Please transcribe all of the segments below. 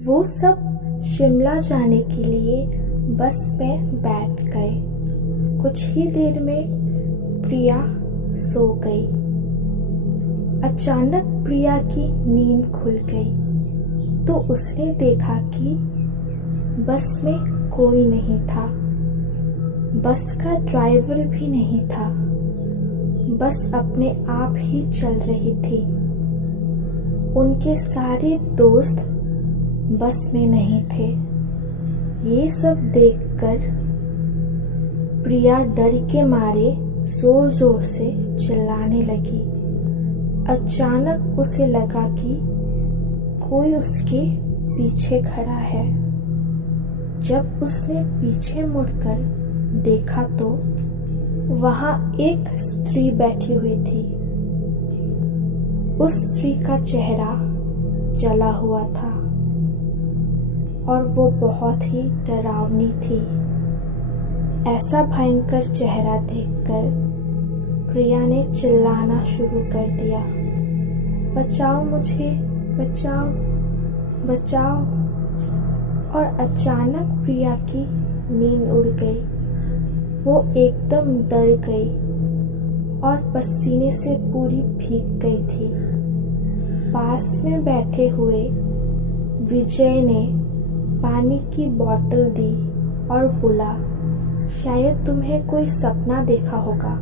वो सब शिमला जाने के लिए बस में बैठ गए। कुछ ही देर में प्रिया सो गई। अचानक प्रिया की नींद खुल गई तो उसने देखा कि बस में कोई नहीं था। बस का ड्राइवर भी नहीं था। बस अपने आप ही चल रही थी। उनके सारे दोस्त बस में नहीं थे। ये सब देखकर प्रिया डर के मारे जोर जोर से चिल्लाने लगी। अचानक उसे लगा कि कोई उसके पीछे खड़ा है। जब उसने पीछे मुड़कर देखा तो वहां एक स्त्री बैठी हुई थी। उस स्त्री का चेहरा जला हुआ था और वो बहुत ही डरावनी थी। ऐसा भयंकर चेहरा देखकर प्रिया ने चिल्लाना शुरू कर दिया, बचाओ मुझे, बचाओ, बचाओ। और अचानक प्रिया की नींद उड़ गई। वो एकदम डर गई और पसीने से पूरी भीग गई थी। पास में बैठे हुए विजय ने पानी की बोतल दी और बोला, शायद तुम्हें कोई सपना देखा होगा।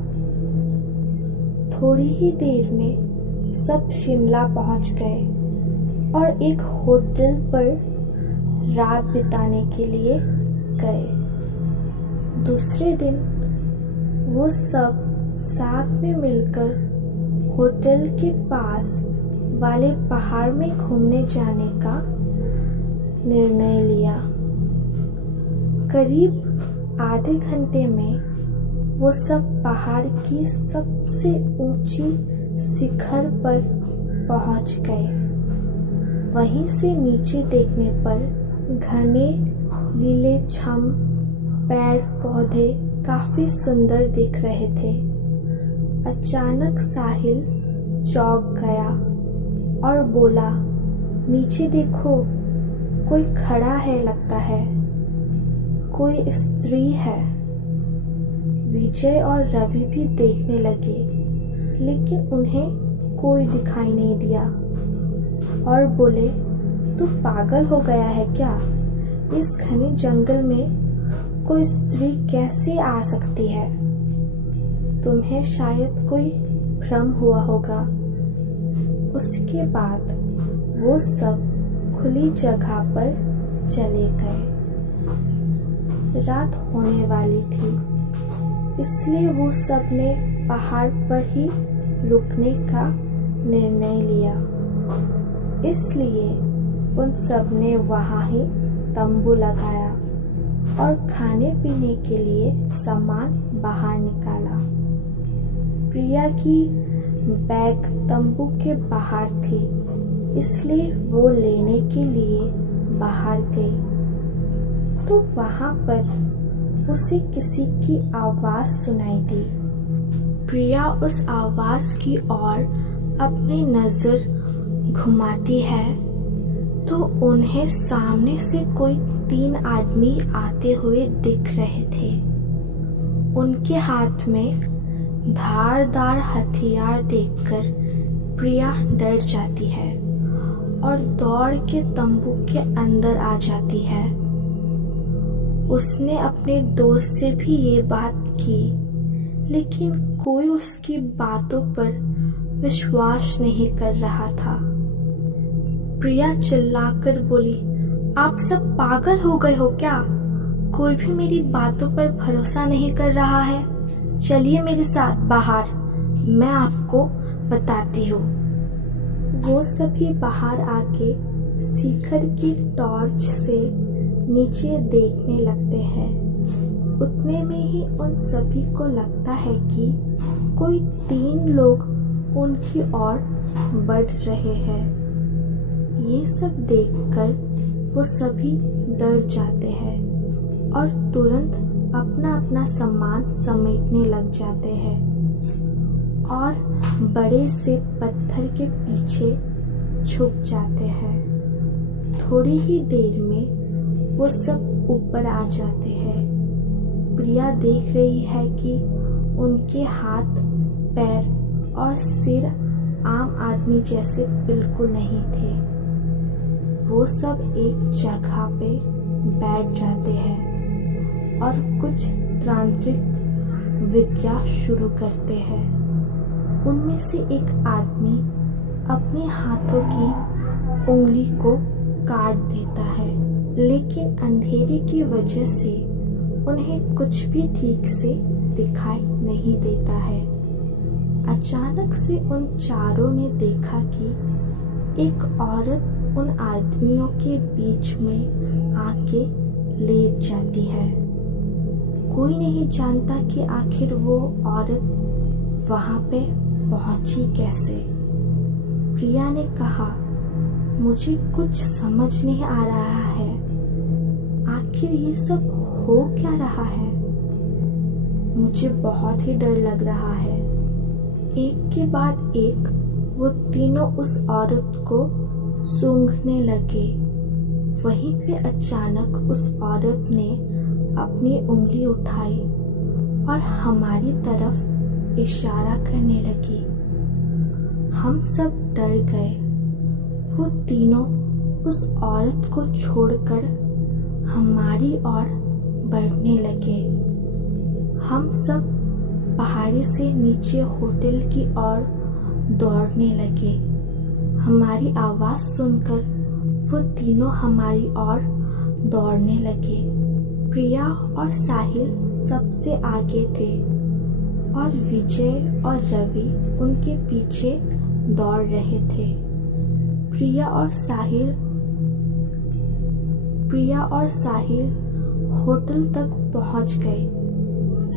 थोड़ी ही देर में सब शिमला पहुंच गए और एक होटल पर रात बिताने के लिए गए। दूसरे दिन वो सब साथ में मिलकर होटल के पास वाले पहाड़ में घूमने जाने का निर्णय लिया। करीब आधे घंटे में वो सब पहाड़ की सबसे ऊंची शिखर पर पहुंच गए। वहीं से नीचे देखने पर घने लीलेछम पेड़ पौधे काफी सुंदर दिख रहे थे। अचानक साहिल चौंक गया और बोला, नीचे देखो, कोई खड़ा है लगता है, कोई स्त्री है। विजय और रवि भी देखने लगे लेकिन उन्हें कोई दिखाई नहीं दिया और बोले, तू पागल हो गया है क्या? इस घने जंगल में कोई स्त्री कैसे आ सकती है? तुम्हें शायद कोई भ्रम हुआ होगा। उसके बाद वो सब खुली जगह पर चले गए। रात होने वाली थी इसलिए वो सब ने पहाड़ पर ही रुकने का निर्णय लिया। इसलिए उन सब ने वहां ही तंबू लगाया और खाने पीने के लिए सामान बाहर निकाला। प्रिया की बैग तंबू के बाहर थी इसलिए वो लेने के लिए बाहर गई तो वहां पर उसे किसी की आवाज सुनाई दी। प्रिया उस आवाज की ओर अपनी नजर घुमाती है तो उन्हें सामने से कोई 3 आदमी आते हुए दिख रहे थे। उनके हाथ में धारदार हथियार देखकर प्रिया डर जाती है और दौड़ के तंबू के अंदर आ जाती है। उसने अपने दोस्त से भी ये बात की लेकिन कोई उसकी बातों पर विश्वास नहीं कर रहा था। प्रिया चिल्लाकर बोली, आप सब पागल हो गए हो क्या? कोई भी मेरी बातों पर भरोसा नहीं कर रहा है। चलिए मेरे साथ बाहर, मैं आपको बताती हूँ। वो सभी बाहर आके शिखर की टॉर्च से नीचे देखने लगते हैं। उतने में ही उन सभी को लगता है कि कोई 3 लोग उनकी ओर बढ़ रहे हैं। ये सब देखकर वो सभी डर जाते हैं और तुरंत अपना अपना सामान समेटने लग जाते हैं और बड़े से पत्थर के पीछे छुप जाते हैं। थोड़ी ही देर में वो सब ऊपर आ जाते हैं। प्रिया देख रही है कि उनके हाथ, पैर और सिर आम आदमी जैसे बिल्कुल नहीं थे। वो सब एक जगह पे बैठ जाते हैं और कुछ तांत्रिक विद्या शुरू करते हैं। उनमें से एक आदमी अपने हाथों की उंगली को काट देता है, लेकिन अंधेरे की वजह से उन्हें कुछ भी ठीक से दिखाई नहीं देता है। अचानक से उन चारों ने देखा कि एक औरत उन आदमियों के बीच में आके लेट जाती है। कोई नहीं जानता कि आखिर वो औरत वहां पे पहुंची कैसे। प्रिया ने कहा, मुझे कुछ समझ नहीं आ रहा है, आखिर ये सब हो क्या रहा है। मुझे बहुत ही डर लग रहा है। एक के बाद एक वो तीनों उस औरत को सूंघने लगे। वहीं पे अचानक उस औरत ने अपनी उंगली उठाई और हमारी तरफ इशारा करने लगी। हम सब डर गए। वो तीनों उस औरत को छोड़कर हमारी ओर बढ़ने लगे। हम सब पहाड़ी से नीचे होटल की ओर दौड़ने लगे। हमारी आवाज सुनकर वो तीनों हमारी ओर दौड़ने लगे। प्रिया और साहिल सबसे आगे थे और विजय और रवि उनके पीछे दौड़ रहे थे। प्रिया और साहिल होटल तक पहुंच गए,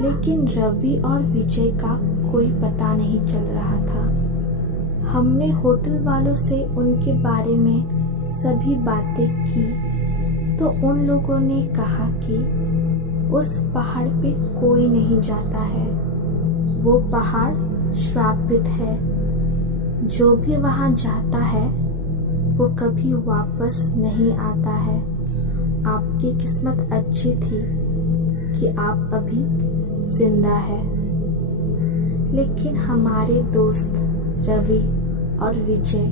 लेकिन रवि और विजय का कोई पता नहीं चल रहा था। हमने होटल वालों से उनके बारे में सभी बातें की तो उन लोगों ने कहा कि उस पहाड़ पे कोई नहीं जाता है, वो पहाड़ श्रापित है। जो भी वहां जाता है वो कभी वापस नहीं आता है। आपकी किस्मत अच्छी थी कि आप अभी जिंदा है, लेकिन हमारे दोस्त रवि और विजय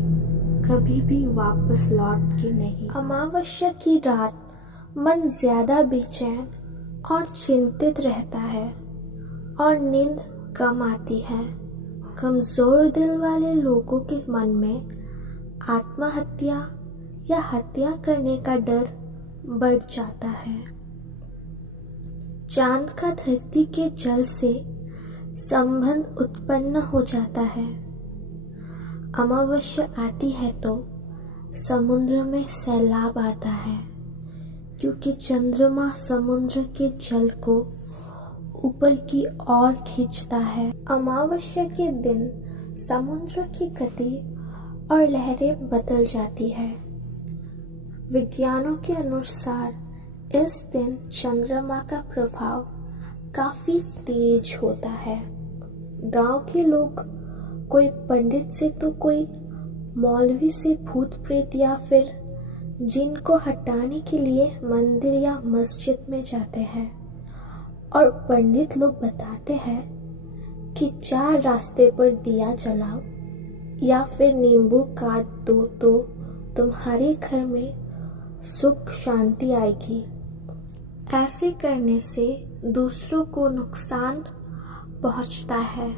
कभी भी वापस लौट के नहीं। अमावस्या की रात मन ज्यादा बेचैन और चिंतित रहता है और नींद कम आती है। कमजोर दिल वाले लोगों के मन में आत्महत्या या हत्या करने का डर बढ़ जाता है। चांद का धरती के जल से संबंध उत्पन्न हो जाता है। अमावस्या आती है तो समुद्र में सैलाब आता है, क्योंकि चंद्रमा समुद्र के जल को ऊपर की ओर खींचता है। अमावस्या के दिन समुद्र की गति और लहरें बदल जाती है। विज्ञानों के अनुसार इस दिन चंद्रमा का प्रभाव काफी तेज होता है। गांव के लोग कोई पंडित से तो कोई मौलवी से भूत प्रेत या फिर जिन को हटाने के लिए मंदिर या मस्जिद में जाते हैं, और पंडित लोग बताते हैं कि 4 रास्ते पर दिया जलाओ या फिर नींबू काट दो तो तुम्हारे घर में सुख शांति आएगी। ऐसे करने से दूसरों को नुकसान पहुंचता है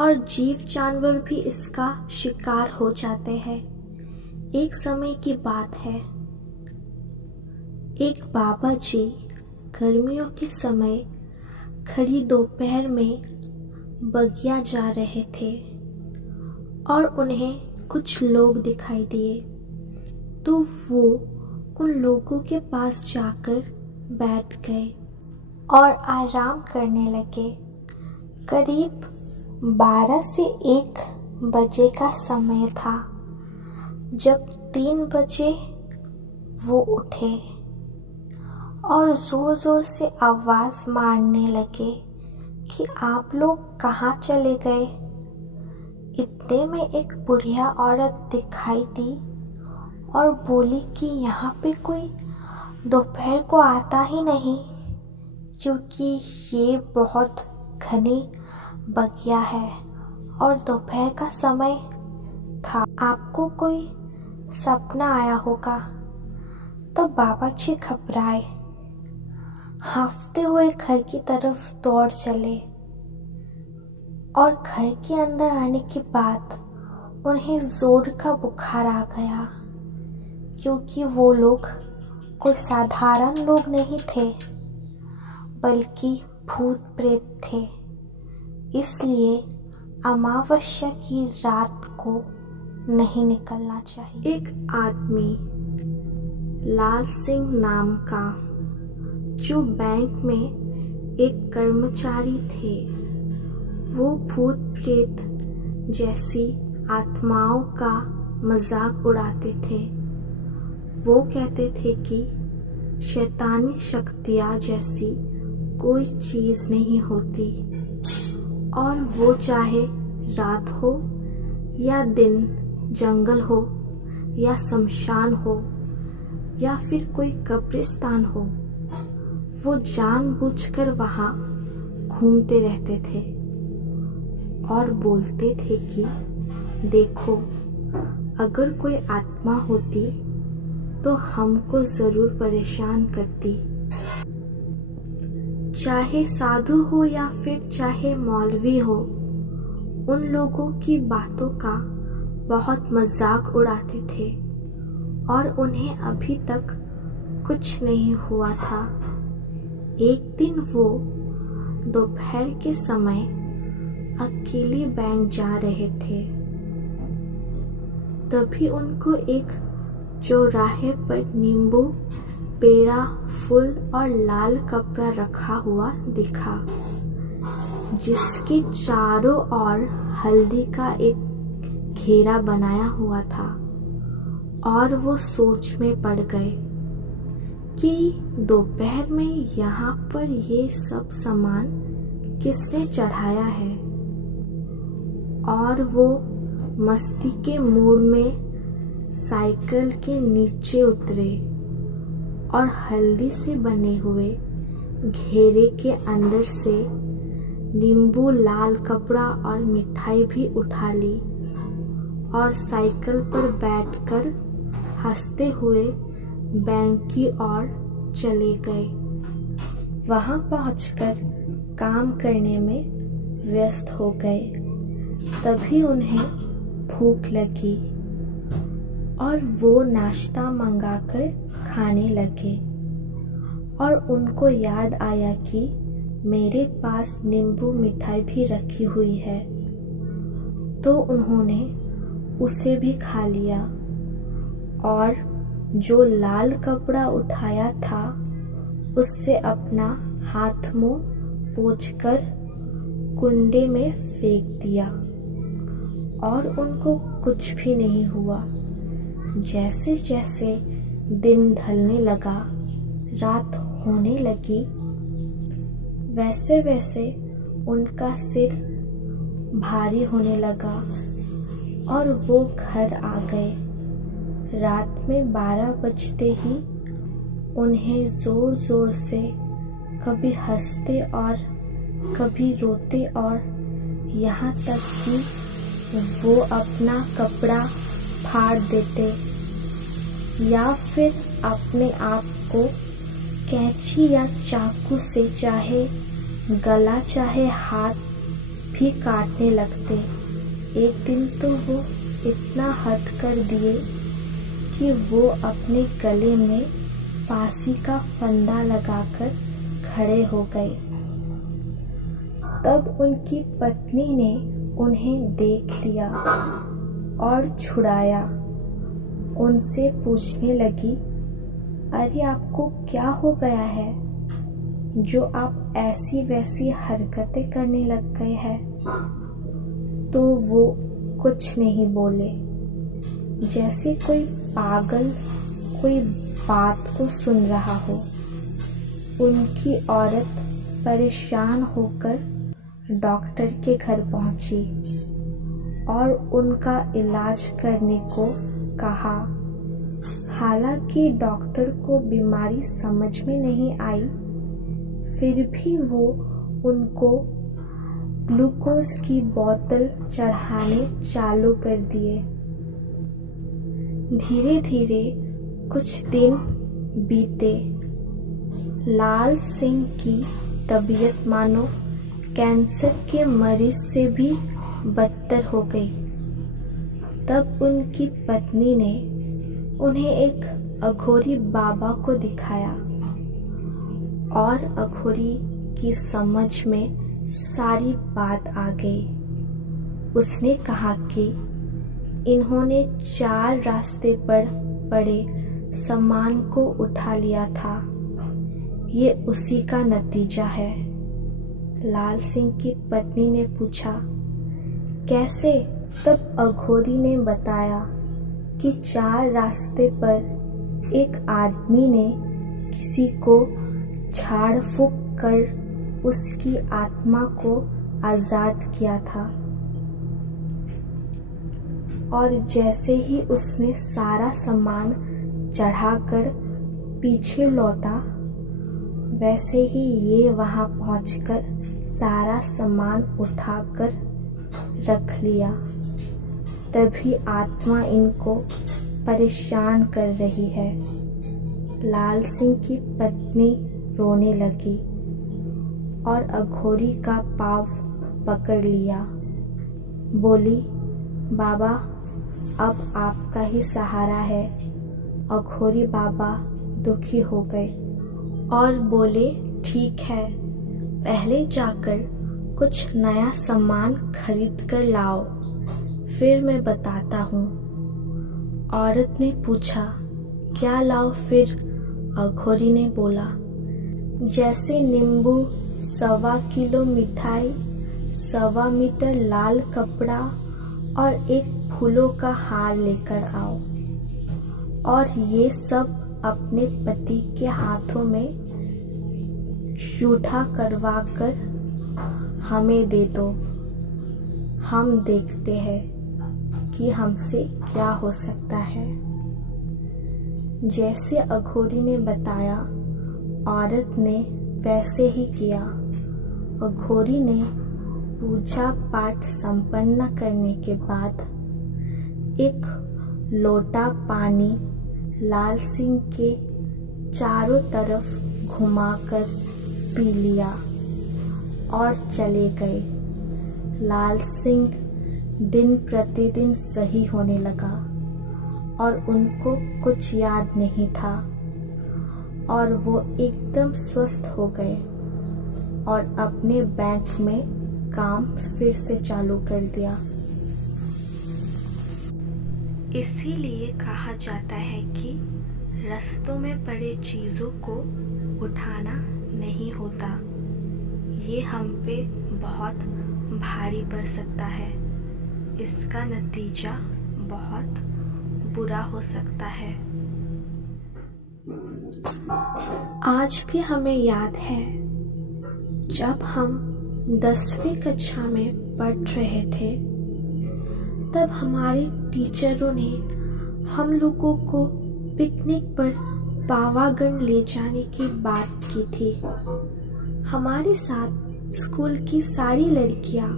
और जीव जानवर भी इसका शिकार हो जाते हैं। एक समय की बात है, एक बाबा जी गर्मियों के समय खड़ी दोपहर में बगिया जा रहे थे और उन्हें कुछ लोग दिखाई दिए, तो वो उन लोगों के पास जाकर बैठ गए और आराम करने लगे। करीब 12 से 1 बजे का समय था जब 3 बजे वो उठे और जोर जोर से आवाज मारने लगे कि आप लोग कहाँ चले गए। इतने में एक बुढ़िया औरत दिखाई दी और बोली कि यहाँ पे कोई दोपहर को आता ही नहीं, क्योंकि ये बहुत घनी बगिया है और दोपहर का समय था। आपको कोई सपना आया होगा। तो बाबा जी घबराए, हांफते हुए घर की तरफ दौड़ चले और घर के अंदर आने के बाद उन्हें जोर का बुखार आ गया, क्योंकि वो लोग कोई साधारण लोग नहीं थे, बल्कि भूत प्रेत थे। इसलिए अमावस्या की रात को नहीं निकलना चाहिए। एक आदमी लाल सिंह नाम का, जो बैंक में एक कर्मचारी थे, वो भूत प्रेत जैसी आत्माओं का मजाक उड़ाते थे। वो कहते थे कि शैतानी शक्तियाँ जैसी कोई चीज़ नहीं होती, और वो चाहे रात हो या दिन, जंगल हो या शमशान हो या फिर कोई कब्रिस्तान हो, वो जानबूझकर वहाँ घूमते रहते थे और बोलते थे कि देखो, अगर कोई आत्मा होती तो हमको ज़रूर परेशान करती। चाहे साधु हो या फिर चाहे मौलवी हो, उन लोगों की बातों का बहुत मजाक उड़ाते थे और उन्हें अभी तक कुछ नहीं हुआ था। एक दिन वो दोपहर के समय अकेले बैंक जा रहे थे। तभी उनको एक चौराहे पर नींबू, पेड़ा, फूल और लाल कपड़ा रखा हुआ दिखा, जिसके चारों ओर हल्दी का एक घेरा बनाया हुआ था। और वो सोच में पड़ गए कि दोपहर में यहाँ पर ये सब सामान किसने चढ़ाया है। और वो मस्ती के मूड में साइकिल के नीचे उतरे और हल्दी से बने हुए घेरे के अंदर से नींबू, लाल कपड़ा और मिठाई भी उठा ली और साइकिल पर बैठकर हंसते हुए बैंक की ओर चले गए। वहां पहुंचकर काम करने में व्यस्त हो गए। तभी उन्हें भूख लगी और वो नाश्ता मंगाकर खाने लगे और उनको याद आया कि मेरे पास नींबू मिठाई भी रखी हुई है। तो उन्होंने उसे भी खा लिया और जो लाल कपड़ा उठाया था उससे अपना हाथ मुंह पोंछकर कुंडे में फेंक दिया और उनको कुछ भी नहीं हुआ। जैसे जैसे दिन ढलने लगा, रात होने लगी, वैसे वैसे उनका सिर भारी होने लगा और वो घर आ गए। रात में 12 बजते ही उन्हें जोर जोर से कभी हंसते और कभी रोते और यहाँ तक कि वो अपना कपड़ा फाड़ देते या फिर अपने आप को कैंची या चाकू से चाहे गला चाहे हाथ भी काटने लगते। एक दिन तो वो इतना हद कर दिए कि वो अपने गले में फांसी का फंदा लगाकर खड़े हो गए। तब उनकी पत्नी ने उन्हें देख लिया और छुड़ाया। उनसे पूछने लगी, अरे आपको क्या हो गया है जो आप ऐसी वैसी हरकतें करने लग गए हैं? तो वो कुछ नहीं बोले, जैसे कोई पागल कोई बात को सुन रहा हो। उनकी औरत परेशान होकर डॉक्टर के घर पहुंची और उनका इलाज करने को कहा। हालांकि डॉक्टर को बीमारी समझ में नहीं आई, फिर भी वो उनको ग्लूकोज की बोतल चढ़ाने चालू कर दिए। धीरे धीरे कुछ दिन बीते। लाल सिंह की तबीयत मानो कैंसर के मरीज से भी बदतर हो गई। तब उनकी पत्नी ने उन्हें एक अघोरी बाबा को दिखाया और अघोरी की समझ में सारी बात आ गई। उसने कहा कि इन्होंने 4 रास्ते पर पड़े सामान को उठा लिया था, ये उसी का नतीजा है। लाल सिंह की पत्नी ने पूछा, कैसे? तब अघोरी ने बताया कि 4 रास्ते पर एक आदमी ने किसी को झाड़ फूंक कर उसकी आत्मा को आजाद किया था, और जैसे ही उसने सारा सामान चढ़ाकर पीछे लौटा, वैसे ही ये वहां पहुंचकर सारा सामान उठाकर रख लिया। तभी आत्मा इनको परेशान कर रही है। लाल सिंह की पत्नी रोने लगी और अघोरी का पाँव पकड़ लिया। बोली, बाबा अब आपका ही सहारा है। अघोरी बाबा दुखी हो गए और बोले, ठीक है, पहले जाकर कुछ नया सामान खरीद कर लाओ, फिर मैं बताता हूँ। औरत ने पूछा, क्या लाओ फिर? अघोरी ने बोला, जैसे नींबू, 1.25 किलो मिठाई, 1.25 मीटर लाल कपड़ा और एक फूलों का हार लेकर आओ, और ये सब अपने पति के हाथों में जूठा करवा कर हमें दे दो। हम देखते हैं कि हमसे क्या हो सकता है। जैसे अघोरी ने बताया, औरत ने वैसे ही किया। अघोरी ने पूजा पाठ संपन्न करने के बाद एक लोटा पानी लाल सिंह के चारों तरफ घुमाकर पी लिया और चले गए। लाल सिंह दिन प्रतिदिन सही होने लगा और उनको कुछ याद नहीं था, और वो एकदम स्वस्थ हो गए और अपने बैंक में काम फिर से चालू कर दिया। इसीलिए कहा जाता है कि रास्तों में पड़े चीज़ों को उठाना नहीं होता। ये हम पे बहुत भारी पड़ सकता है। इसका नतीजा बहुत बुरा हो सकता है। आज भी हमें याद है, जब हम 10वीं कक्षा में पढ़ रहे थे, तब हमारे टीचरों ने हम लोगों को पिकनिक पर पावागढ़ ले जाने की बात की थी। हमारे साथ स्कूल की सारी लड़कियां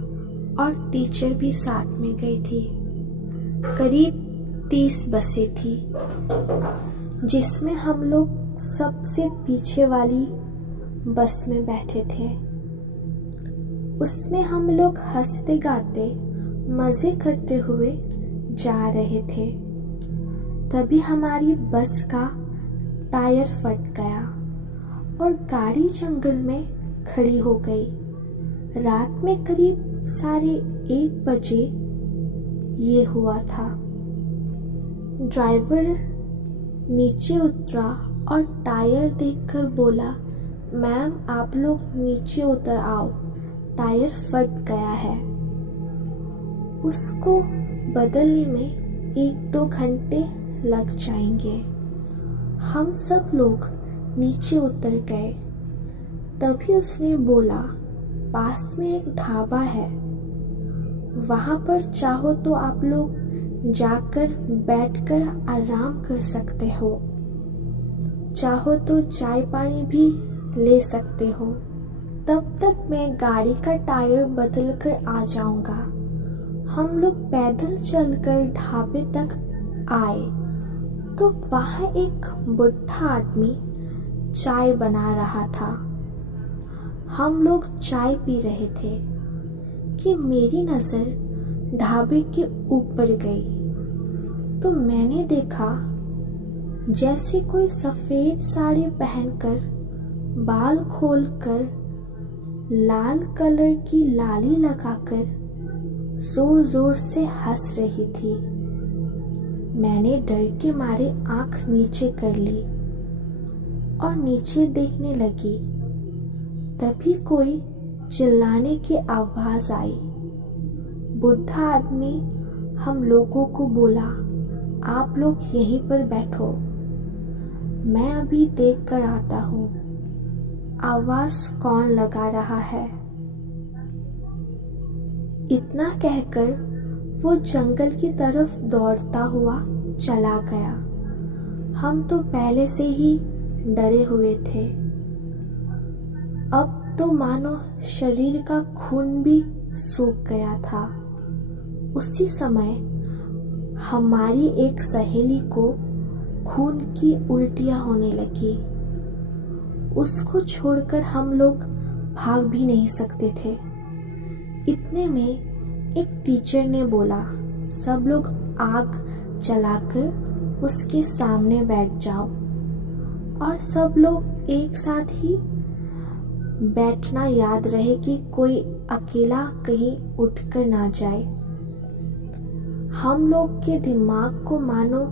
और टीचर भी साथ में गई थी। करीब 30 बसें थी, जिसमें हम लोग सबसे पीछे वाली बस में बैठे थे। उसमें हम लोग हंसते गाते मजे करते हुए जा रहे थे। तभी हमारी बस का टायर फट गया और गाड़ी जंगल में खड़ी हो गई। रात में करीब 1:30 बजे ये हुआ था। ड्राइवर नीचे उतरा और टायर देखकर बोला, मैम आप लोग नीचे उतर आओ, टायर फट गया है। उसको बदलने में 1-2 घंटे लग जाएंगे। हम सब लोग नीचे उतर गए। तभी उसने बोला, पास में एक ढाबा है, वहाँ पर चाहो तो आप लोग जाकर बैठकर आराम कर सकते हो। चाहो तो चाय पानी भी ले सकते हो। तब तक मैं गाड़ी का टायर बदल कर आ जाऊंगा। हम लोग पैदल चलकर ढाबे तक आए तो वहाँ एक बुढ़ा आदमी चाय बना रहा था। हम लोग चाय पी रहे थे कि मेरी नज़र ढाबे के ऊपर गई तो मैंने देखा जैसे कोई सफ़ेद साड़ी पहनकर, बाल खोलकर, लाल कलर की लाली लगाकर जोर जोर से हंस रही थी। मैंने डर के मारे आंख नीचे कर ली और नीचे देखने लगी। तभी कोई चिल्लाने की आवाज आई। बुढ़ा आदमी हम लोगों को बोला, आप लोग यहीं पर बैठो, मैं अभी देख कर आता हूँ आवाज कौन लगा रहा है। इतना कहकर वो जंगल की तरफ दौड़ता हुआ चला गया। हम तो पहले से ही डरे हुए थे। अब तो मानो शरीर का खून भी सूख गया था। उसी समय हमारी एक सहेली को खून की उल्टियां होने लगी। उसको छोड़कर हम लोग भाग भी नहीं सकते थे। इतने में एक टीचर ने बोला, सब लोग आग जलाकर उसके सामने बैठ जाओ और सब लोग एक साथ ही बैठना याद रहे कि कोई अकेला कहीं उठकर ना जाए। हम लोग के दिमाग को मानो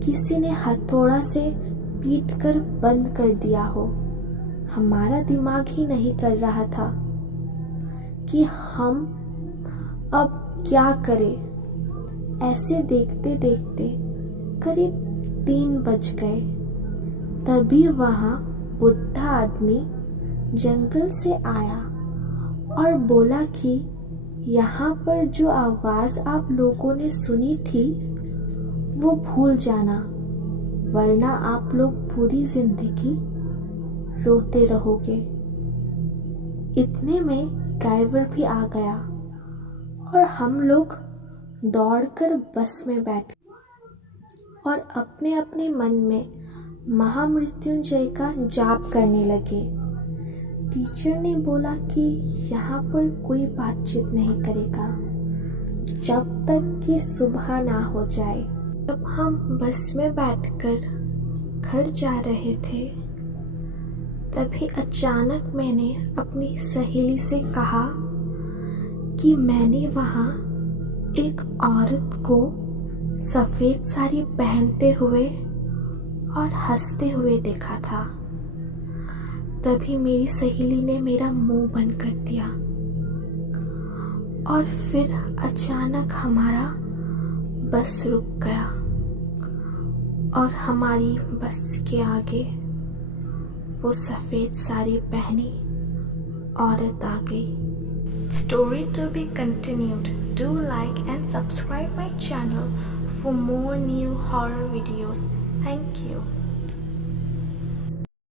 किसी ने हथौड़ा से पीटकर बंद कर दिया हो। हमारा दिमाग ही नहीं कर रहा था कि हम अब क्या करें। ऐसे देखते देखते करीब 3 बज गए। तभी वहाँ बुढ़ा आदमी जंगल से आया और बोला कि यहाँ पर जो आवाज़ आप लोगों ने सुनी थी वो भूल जाना, वरना आप लोग पूरी जिंदगी रोते रहोगे। इतने में ड्राइवर भी आ गया और हम लोग दौड़कर बस में बैठ और अपने अपने मन में महामृत्युंजय का जाप करने लगे। टीचर ने बोला कि यहाँ पर कोई बातचीत नहीं करेगा जब तक कि सुबह ना हो जाए। जब हम बस में बैठकर घर जा रहे थे तभी अचानक मैंने अपनी सहेली से कहा कि मैंने वहाँ एक औरत को सफ़ेद साड़ी पहनते हुए और हंसते हुए देखा था। तभी मेरी सहेली ने मेरा मुंह बंद कर दिया और फिर अचानक हमारा बस रुक गया और हमारी बस के आगे वो सफ़ेद साड़ी पहनी औरत आ गई। Story to be continued. Do like and subscribe my channel for more new horror videos. Thank you.